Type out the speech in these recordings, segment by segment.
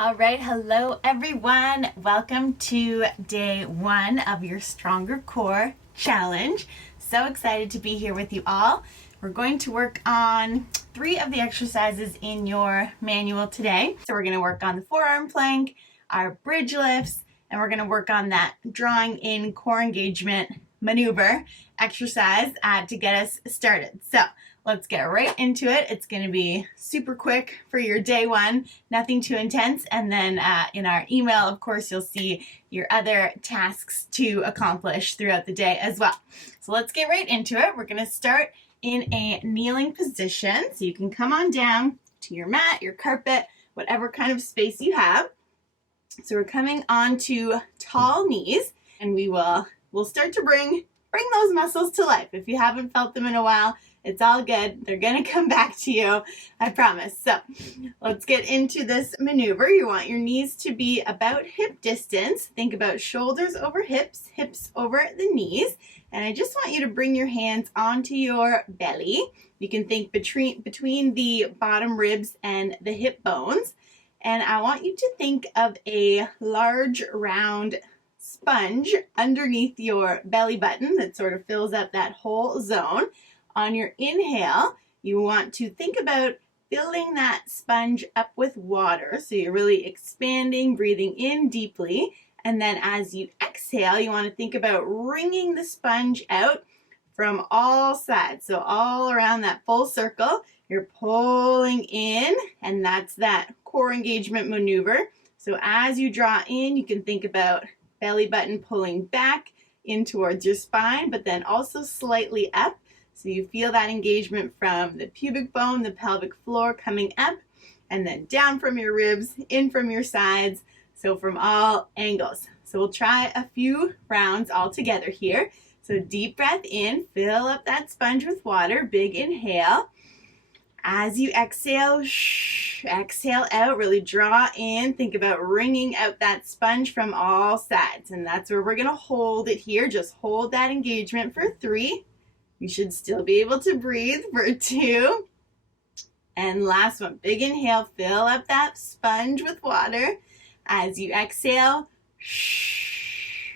All right, hello everyone. Welcome to day one of your Stronger Core Challenge. So excited to be here with you all. We're going to work on 3 of the exercises in your manual today. So we're going to work on the forearm plank, our bridge lifts, and we're going to work on that drawing in core engagement maneuver exercise to get us started. So let's get right into it. It's going to be super quick for your day one, nothing too intense. And then in our email, of course, you'll see your other tasks to accomplish throughout the day as well. So let's get right into it. We're going to start in a kneeling position. So you can come on down to your mat, your carpet, whatever kind of space you have. So we're coming onto tall knees, and we'll start to bring those muscles to life. If you haven't felt them in a while, it's all good. They're going to come back to you, I promise. So let's get into this maneuver. You want your knees to be about hip distance. Think about shoulders over hips, hips over the knees. And I just want you to bring your hands onto your belly. You can think between the bottom ribs and the hip bones. And I want you to think of a large round sponge underneath your belly button that sort of fills up that whole zone. On your inhale, you want to think about filling that sponge up with water. So you're really expanding, breathing in deeply. And then as you exhale, you want to think about wringing the sponge out from all sides. So all around that full circle, you're pulling in, and that's that core engagement maneuver. So as you draw in, you can think about belly button pulling back in towards your spine, but then also slightly up. So you feel that engagement from the pubic bone, the pelvic floor coming up, and then down from your ribs, in from your sides, so from all angles. So we'll try a few rounds all together here. So deep breath in, fill up that sponge with water, big inhale. As you exhale, exhale out, really draw in. Think about wringing out that sponge from all sides. And that's where we're going to hold it here. Just hold that engagement for 3. You should still be able to breathe for 2. And last one, big inhale, fill up that sponge with water. As you exhale,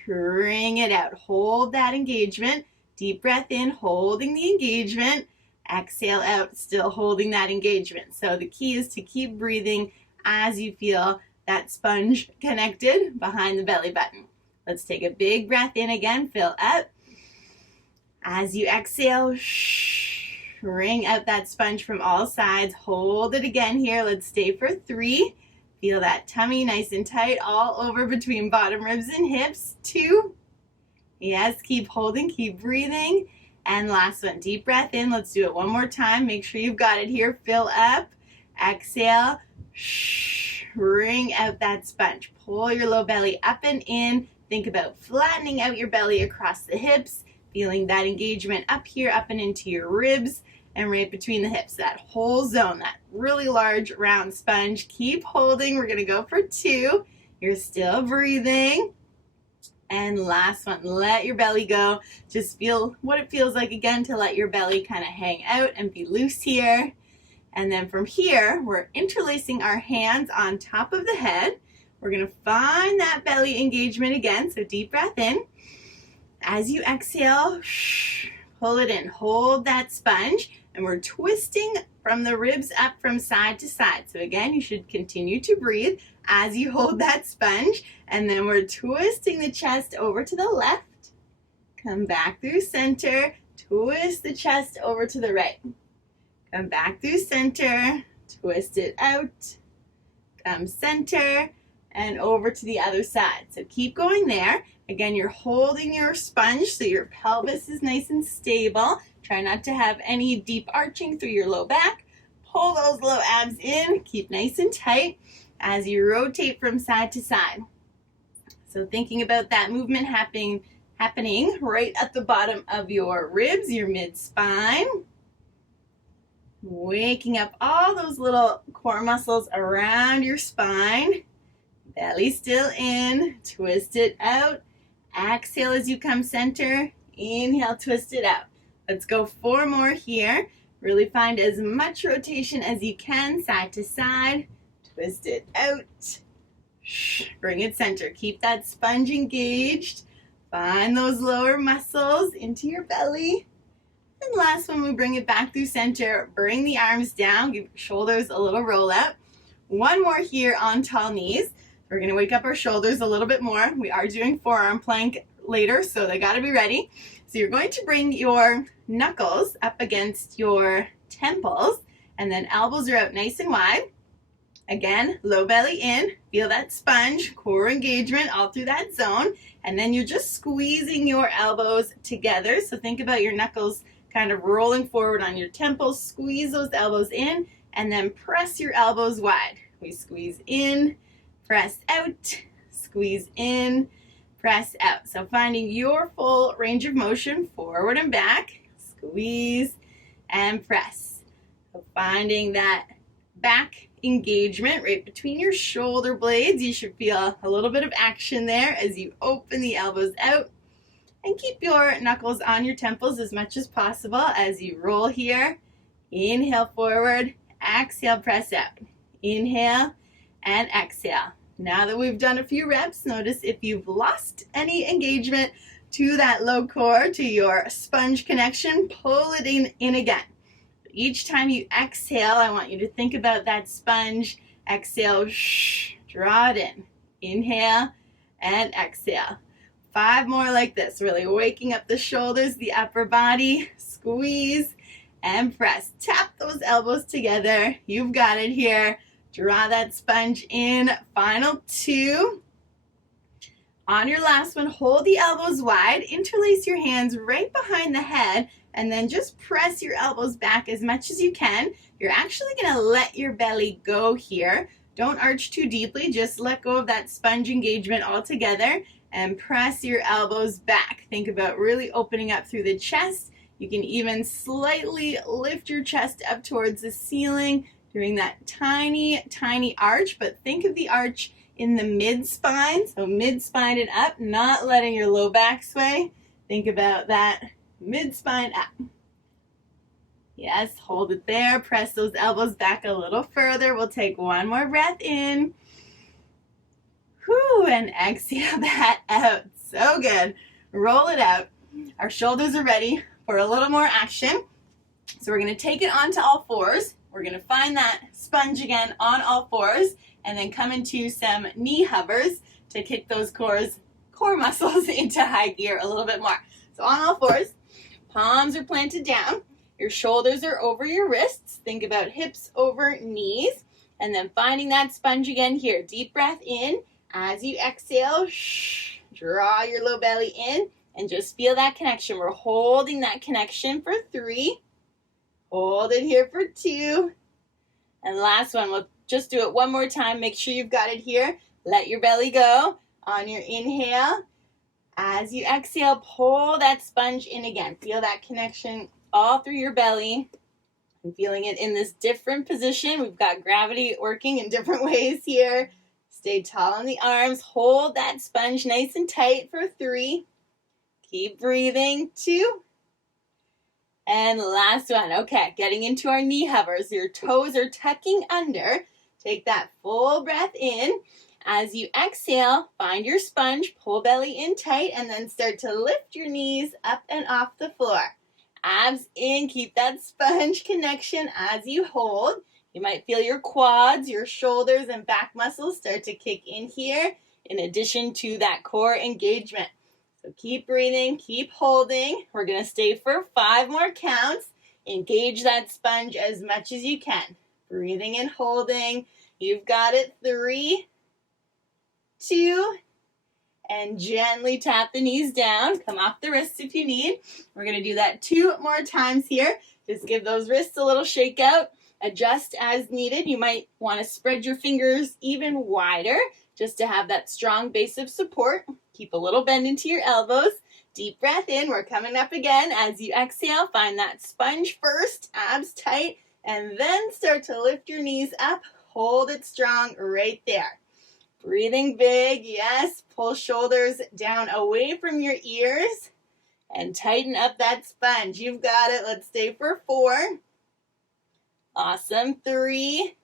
wring it out. Hold that engagement. Deep breath in, holding the engagement. Exhale out, still holding that engagement. So the key is to keep breathing as you feel that sponge connected behind the belly button. Let's take a big breath in again, fill up. As you exhale, wring out that sponge from all sides. Hold it again here. Let's stay for 3. Feel that tummy nice and tight all over between bottom ribs and hips. 2. Yes, keep holding, keep breathing. And last one, deep breath in. Let's do it one more time. Make sure you've got it here. Fill up. Exhale. Wring out that sponge. Pull your low belly up and in. Think about flattening out your belly across the hips. Feeling that engagement up here, up and into your ribs and right between the hips. That whole zone, that really large round sponge. Keep holding. We're going to go for 2. You're still breathing. And last one, let your belly go. Just feel what it feels like again to let your belly kind of hang out and be loose here. And then from here, we're interlacing our hands on top of the head. We're going to find that belly engagement again. So deep breath in. As you exhale, pull it in. Hold that sponge. And we're twisting from the ribs up from side to side. So again, you should continue to breathe as you hold that sponge. And then we're twisting the chest over to the left. Come back through center. Twist the chest over to the right. Come back through center. Twist it out. Come center. And over to the other side. So keep going there. Again, you're holding your sponge so your pelvis is nice and stable. Try not to have any deep arching through your low back. Pull those low abs in. Keep nice and tight as you rotate from side to side. So thinking about that movement happening right at the bottom of your ribs, your mid-spine. Waking up all those little core muscles around your spine. Belly still in. Twist it out. Exhale as you come center. Inhale, twist it out. Let's go 4 more here. Really find as much rotation as you can, side to side. Twist it out. Bring it center. Keep that sponge engaged. Find those lower muscles into your belly. And last one, we bring it back through center. Bring the arms down. Give your shoulders a little roll up. One more here on tall knees. We're going to wake up our shoulders a little bit more. We are doing forearm plank later, so they got to be ready. So you're going to bring your knuckles up against your temples, and then elbows are out nice and wide. Again, low belly in. Feel that sponge, core engagement all through that zone. And then you're just squeezing your elbows together. So think about your knuckles kind of rolling forward on your temples. Squeeze those elbows in, and then press your elbows wide. We squeeze in, press out, squeeze in, press out. So finding your full range of motion forward and back, squeeze and press. So finding that back engagement right between your shoulder blades. You should feel a little bit of action there as you open the elbows out, and keep your knuckles on your temples as much as possible as you roll here. Inhale forward, exhale, press out. Inhale and exhale. Now that we've done a few reps, notice if you've lost any engagement to that low core, to your sponge connection, pull it in again. Each time you exhale, I want you to think about that sponge. Exhale, draw it in. Inhale and exhale. 5 more like this, really waking up the shoulders, the upper body. Squeeze and press. Tap those elbows together. You've got it here. Draw that sponge in. Final 2. On your last one, hold the elbows wide. Interlace your hands right behind the head, and then just press your elbows back as much as you can. You're actually going to let your belly go here. Don't arch too deeply. Just let go of that sponge engagement altogether and press your elbows back. Think about really opening up through the chest. You can even slightly lift your chest up towards the ceiling, doing that tiny, tiny arch, but think of the arch in the mid-spine. So mid-spine and up, not letting your low back sway. Think about that mid-spine up. Yes, hold it there. Press those elbows back a little further. We'll take one more breath in. Whew, and exhale that out. So good. Roll it out. Our shoulders are ready for a little more action. So we're going to take it onto all fours. We're going to find that sponge again on all fours, and then come into some knee hovers to kick those core muscles into high gear a little bit more. So on all fours, palms are planted down. Your shoulders are over your wrists. Think about hips over knees. And then finding that sponge again here. Deep breath in. As you exhale, draw your low belly in and just feel that connection. We're holding that connection for 3. Hold it here for 2. And last one, we'll just do it one more time. Make sure you've got it here. Let your belly go on your inhale. As you exhale, pull that sponge in again. Feel that connection all through your belly. I'm feeling it in this different position. We've got gravity working in different ways here. Stay tall in the arms. Hold that sponge nice and tight for 3. Keep breathing. 2. And last one. Okay, getting into our knee hovers. Your toes are tucking under. Take that full breath in. As you exhale, find your sponge, pull belly in tight, and then start to lift your knees up and off the floor. Abs in, keep that sponge connection as you hold. You might feel your quads, your shoulders, and back muscles start to kick in here, in addition to that core engagement. So keep breathing, keep holding. We're going to stay for 5 more counts. Engage that sponge as much as you can. Breathing and holding. You've got it. 3, 2, and gently tap the knees down. Come off the wrists if you need. We're going to do that 2 more times here. Just give those wrists a little shake out. Adjust as needed. You might want to spread your fingers even wider just to have that strong base of support. Keep a little bend into your elbows. Deep breath in. We're coming up again. As you exhale, find that sponge first, abs tight, and then start to lift your knees up. Hold it strong right there. Breathing big, yes. Pull shoulders down away from your ears and tighten up that sponge. You've got it. Let's stay for 4. Awesome. 3.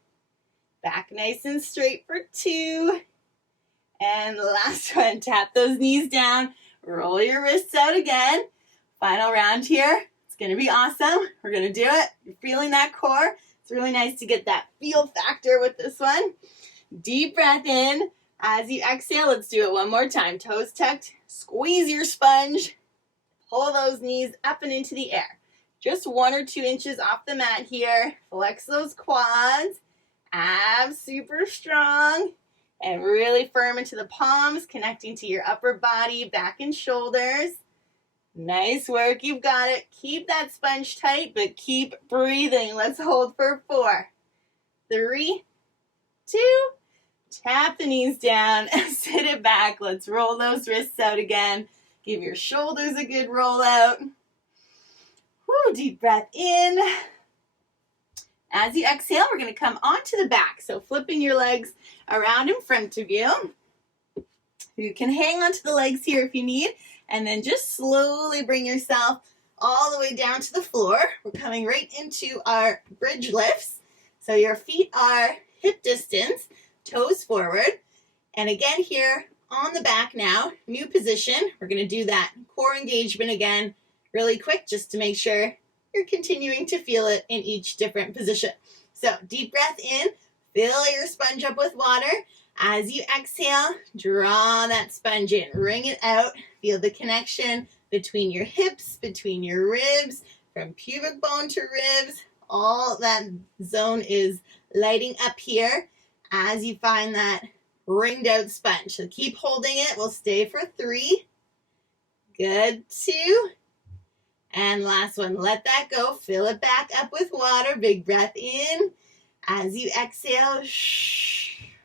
Back nice and straight for 2. And last one, tap those knees down, roll your wrists out again. Final round here. It's gonna be awesome. We're gonna do it. You're feeling that core. It's really nice to get that feel factor with this one. Deep breath in. As you exhale, let's do it one more time. Toes tucked, squeeze your sponge, pull those knees up and into the air. Just 1 or 2 inches off the mat here. Flex those quads, abs super strong, and really firm into the palms, connecting to your upper body, back and shoulders. Nice work, you've got it. Keep that sponge tight, but keep breathing. Let's hold for 4, 3, 2, tap the knees down, sit it back. Let's roll those wrists out again. Give your shoulders a good roll out. Woo, deep breath in. As you exhale, we're going to come onto the back. So flipping your legs around in front of you. You can hang onto the legs here if you need, and then just slowly bring yourself all the way down to the floor. We're coming right into our bridge lifts. So your feet are hip distance, toes forward. And again here on the back now, new position. We're going to do that core engagement again really quick just to make sure you're continuing to feel it in each different position. So deep breath in, fill your sponge up with water. As you exhale, draw that sponge in, wring it out. Feel the connection between your hips, between your ribs, from pubic bone to ribs. All that zone is lighting up here as you find that wringed out sponge. So keep holding it. We'll stay for 3. Good, 2. And last one, let that go. Fill it back up with water. Big breath in. As you exhale,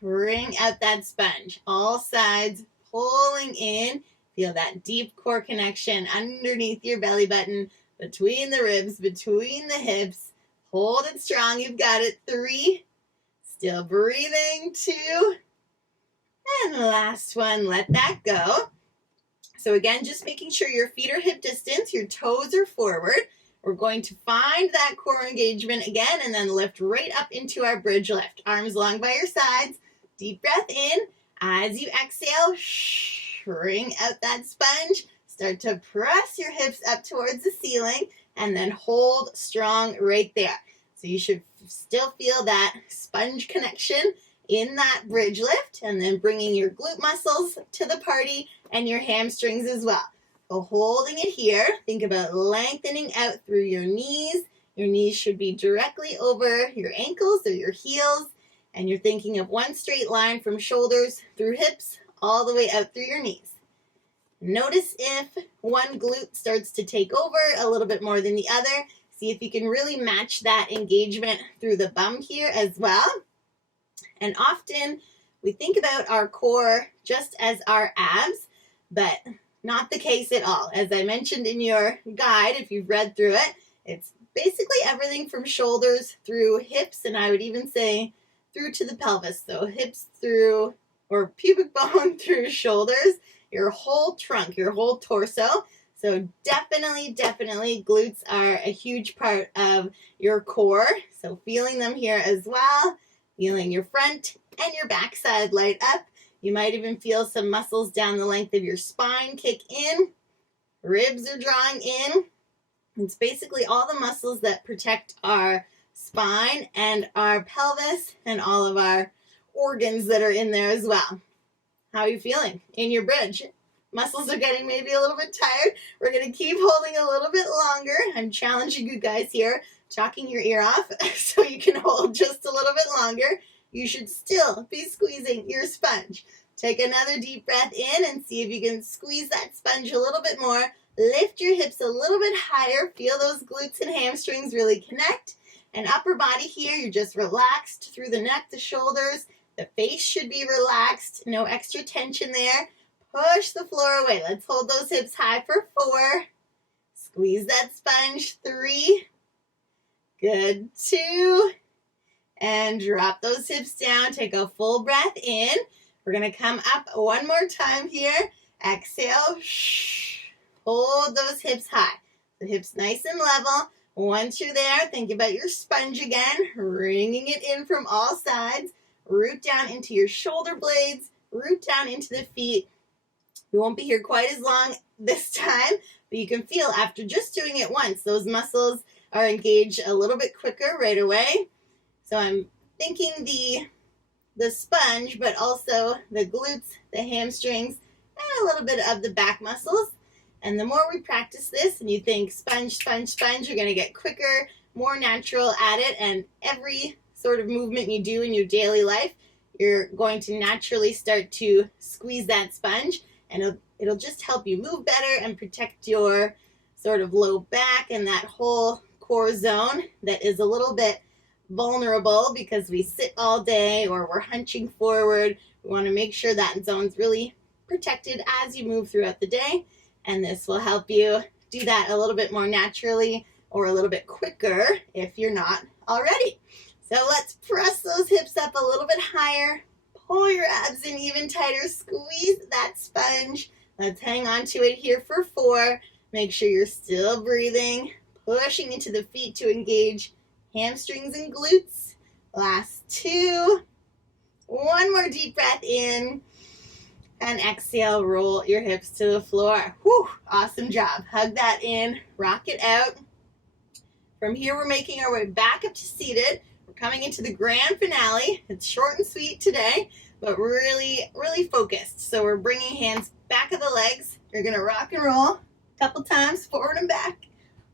wring out that sponge. All sides, pulling in. Feel that deep core connection underneath your belly button, between the ribs, between the hips. Hold it strong. You've got it. 3. Still breathing. 2. And last one, let that go. So again, just making sure your feet are hip distance, your toes are forward. We're going to find that core engagement again and then lift right up into our bridge lift. Arms long by your sides. Deep breath in. As you exhale, wring out that sponge. Start to press your hips up towards the ceiling and then hold strong right there. So you should still feel that sponge connection in that bridge lift, and then bringing your glute muscles to the party and your hamstrings as well. So holding it here, think about lengthening out through your knees. Your knees should be directly over your ankles or your heels, and you're thinking of one straight line from shoulders through hips all the way out through your knees. Notice if one glute starts to take over a little bit more than the other. See if you can really match that engagement through the bum here as well. And often we think about our core just as our abs, but not the case at all. As I mentioned in your guide, if you've read through it, it's basically everything from shoulders through hips, and I would even say through to the pelvis. So hips through, or pubic bone through shoulders, your whole trunk, your whole torso. So definitely glutes are a huge part of your core. So feeling them here as well. Feeling your front and your back side light up. You might even feel some muscles down the length of your spine kick in. Ribs are drawing in. It's basically all the muscles that protect our spine and our pelvis and all of our organs that are in there as well. How are you feeling in your bridge? Muscles are getting maybe a little bit tired. We're going to keep holding a little bit longer. I'm challenging you guys here, talking your ear off so you can hold just a little bit longer. You should still be squeezing your sponge. Take another deep breath in and see if you can squeeze that sponge a little bit more. Lift your hips a little bit higher. Feel those glutes and hamstrings really connect. And upper body here, you're just relaxed through the neck, the shoulders. The face should be relaxed. No extra tension there. Push the floor away. Let's hold those hips high for 4. Squeeze that sponge. 3. Good. 2. And drop those hips down. Take a full breath in. We're going to come up one more time here. Exhale. Hold those hips high. The hips nice and level. Once you're there, think about your sponge again. Wringing it in from all sides. Root down into your shoulder blades. root down into the feet. We won't be here quite as long this time, but you can feel after just doing it once, those muscles are engaged a little bit quicker right away. So I'm thinking the sponge, but also the glutes, the hamstrings, and a little bit of the back muscles. And the more we practice this and you think sponge, sponge, sponge, you're going to get quicker, more natural at it. And every sort of movement you do in your daily life, you're going to naturally start to squeeze that sponge, and it'll just help you move better and protect your sort of low back and that whole core zone that is a little bit vulnerable because we sit all day or we're hunching forward. We want to make sure that zone's really protected as you move throughout the day, and this will help you do that a little bit more naturally or a little bit quicker if you're not already. So let's press those hips up a little bit higher, pull your abs in even tighter, squeeze that sponge. Let's hang on to it here for 4. Make sure you're still breathing, pushing into the feet to engage hamstrings and glutes. Last 2. One more deep breath in, and exhale, roll your hips to the floor. Whew, awesome job. Hug that in, rock it out. From here, we're making our way back up to seated. We're coming into the grand finale. It's short and sweet today, but really, really focused. So we're bringing hands back of the legs. You're going to rock and roll a couple times, forward and back.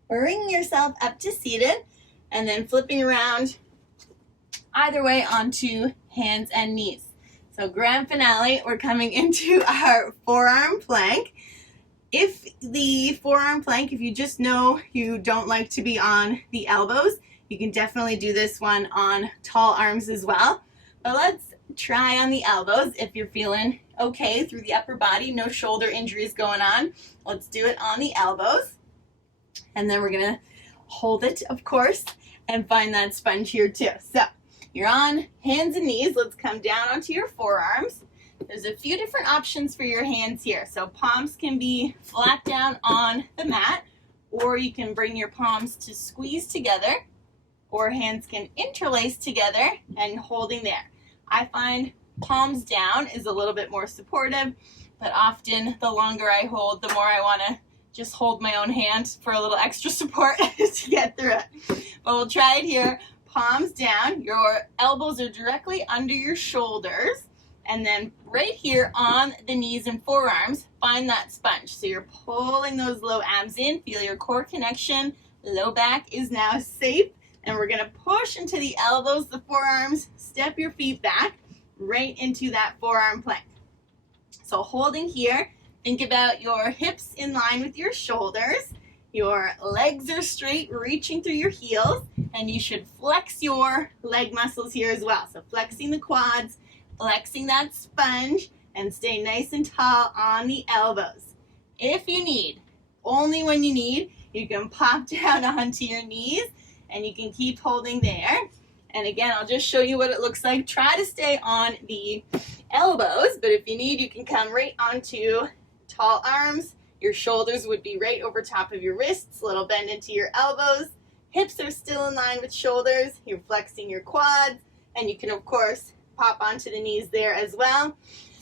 Bringing yourself up to seated, and then flipping around either way onto hands and knees. So grand finale, we're coming into our forearm plank. If the forearm plank, if you just know you don't like to be on the elbows, you can definitely do this one on tall arms as well. But let's try on the elbows if you're feeling okay through the upper body, no shoulder injuries going on. Let's do it on the elbows. And then we're going to hold it, of course, and find that sponge here too. So you're on hands and knees. Let's come down onto your forearms. There's a few different options for your hands here. So palms can be flat down on the mat, or you can bring your palms to squeeze together, or hands can interlace together and holding there. I find palms down is a little bit more supportive, but often the longer I hold, the more I want to just hold my own hand for a little extra support to get through it. But we'll try it here. Palms down, your elbows are directly under your shoulders, and then right here on the knees and forearms, find that sponge. So you're pulling those low abs in, feel your core connection, low back is now safe, and we're gonna push into the elbows, the forearms, step your feet back, right into that forearm plank. So holding here, think about your hips in line with your shoulders, your legs are straight, reaching through your heels, and you should flex your leg muscles here as well. So flexing the quads, flexing that sponge, and stay nice and tall on the elbows. If you need, only when you need, you can pop down onto your knees, and you can keep holding there. And again, I'll just show you what it looks like. Try to stay on the elbows, but if you need, you can come right onto tall arms. Your shoulders would be right over top of your wrists, little bend into your elbows. Hips are still in line with shoulders. You're flexing your quads, and you can, of course, pop onto the knees there as well.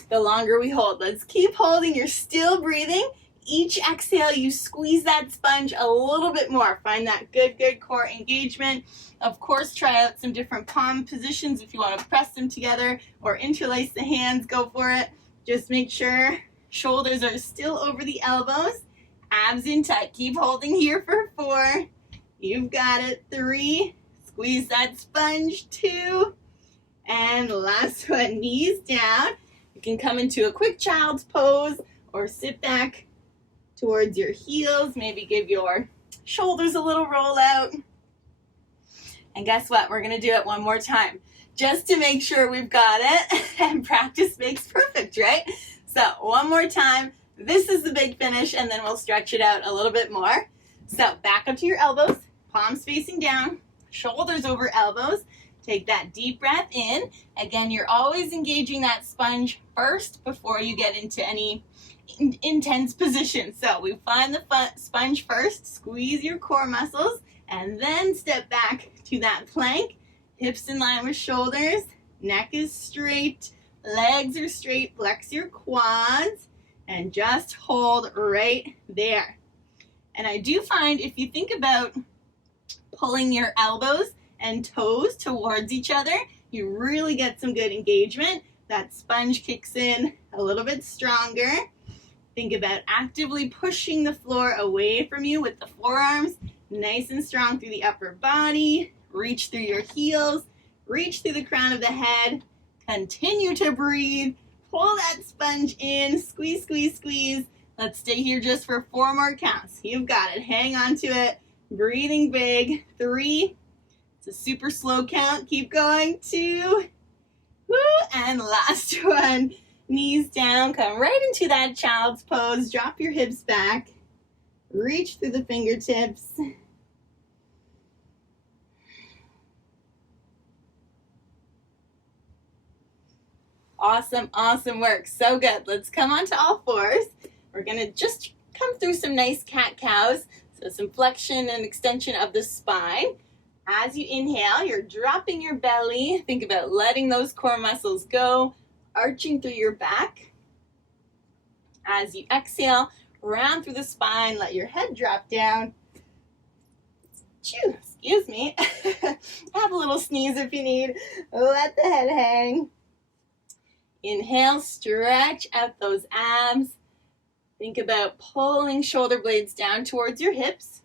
The longer we hold, let's keep holding. You're still breathing. Each exhale, you squeeze that sponge a little bit more. Find that good core engagement. Of course, try out some different palm positions if you want to press them together or interlace the hands, go for it. Just make sure shoulders are still over the elbows, abs in tight. Keep holding here for 4. You've got it. 3, squeeze that sponge. 2, and last one, knees down. You can come into a quick child's pose or sit back towards your heels. Maybe give your shoulders a little roll out. And guess what? We're going to do it one more time just to make sure we've got it. And practice makes perfect, right? So one more time. This is the big finish, and then we'll stretch it out a little bit more. So back up to your elbows, palms facing down, shoulders over elbows. Take that deep breath in. Again, you're always engaging that sponge first before you get into any intense position. So we find the sponge first, squeeze your core muscles, and then step back to that plank. Hips in line with shoulders, neck is straight, legs are straight, flex your quads, and just hold right there. And I do find if you think about pulling your elbows and toes towards each other, you really get some good engagement. That sponge kicks in a little bit stronger. Think about actively pushing the floor away from you with the forearms, nice and strong through the upper body. Reach through your heels, reach through the crown of the head. Continue to breathe. Pull that sponge in, squeeze, squeeze, squeeze. Let's stay here just for 4 more counts. You've got it. Hang on to it. Breathing big. 3. It's a super slow count. Keep going. 2. Woo. And last one. Knees down. Come right into that child's pose. Drop your hips back. Reach through the fingertips. Awesome, awesome work. So good. Let's come onto all fours. We're going to just come through some nice cat-cows. So some flexion and extension of the spine. As you inhale, you're dropping your belly. Think about letting those core muscles go, arching through your back. As you exhale, round through the spine, let your head drop down. Chew, excuse me. Have a little sneeze if you need. Let the head hang. Inhale, stretch out those abs. Think about pulling shoulder blades down towards your hips.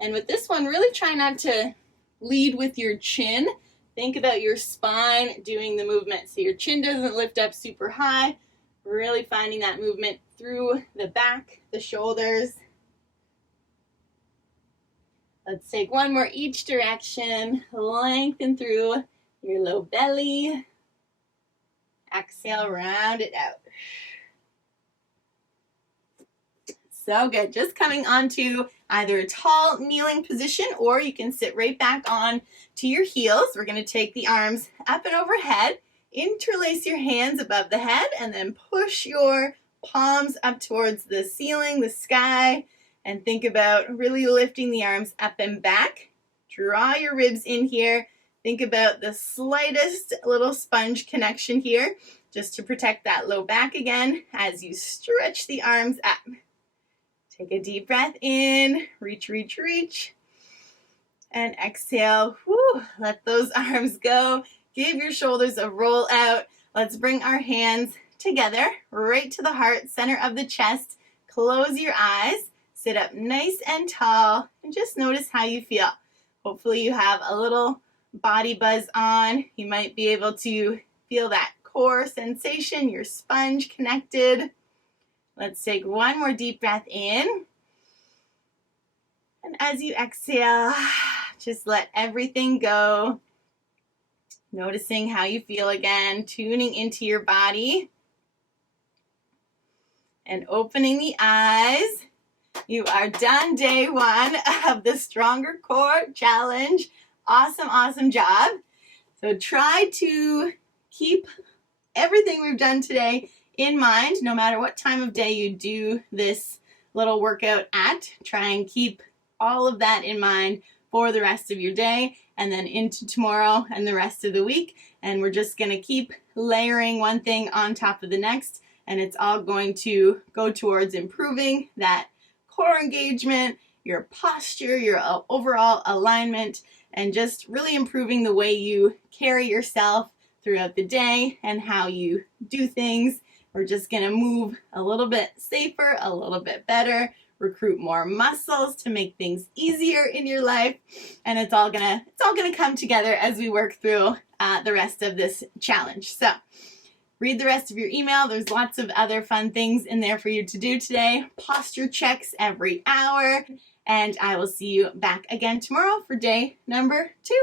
And with this one, really try not to lead with your chin. Think about your spine doing the movement. So your chin doesn't lift up super high. Really finding that movement through the back, the shoulders. Let's take one more each direction. Lengthen through your low belly. Exhale, round it out. So good. Just coming onto either a tall kneeling position, or you can sit right back on to your heels. We're going to take the arms up and overhead, interlace your hands above the head, and then push your palms up towards the ceiling, the sky, and think about really lifting the arms up and back. Draw your ribs in here. Think about the slightest little sponge connection here, just to protect that low back again as you stretch the arms up. Take a deep breath in, reach, reach, reach, and exhale. Whew, let those arms go. Give your shoulders a roll out. Let's bring our hands together, right to the heart, center of the chest. Close your eyes, sit up nice and tall, and just notice how you feel. Hopefully you have a little body buzz on. You might be able to feel that core sensation, your sponge connected. Let's take one more deep breath in. And as you exhale, just let everything go. Noticing how you feel again, tuning into your body. And opening the eyes. You are done day 1 of the Stronger Core Challenge. Awesome, awesome job. So try to keep everything we've done today in mind, no matter what time of day you do this little workout at. Try and keep all of that in mind for the rest of your day and then into tomorrow and the rest of the week. And we're just going to keep layering one thing on top of the next, and it's all going to go towards improving that core engagement, your posture, your overall alignment, and just really improving the way you carry yourself throughout the day and how you do things. We're just going to move a little bit safer, a little bit better, recruit more muscles to make things easier in your life, and it's all gonna come together as we work through the rest of this challenge. So read the rest of your email. There's lots of other fun things in there for you to do today. Posture checks every hour, and I will see you back again tomorrow for day number 2.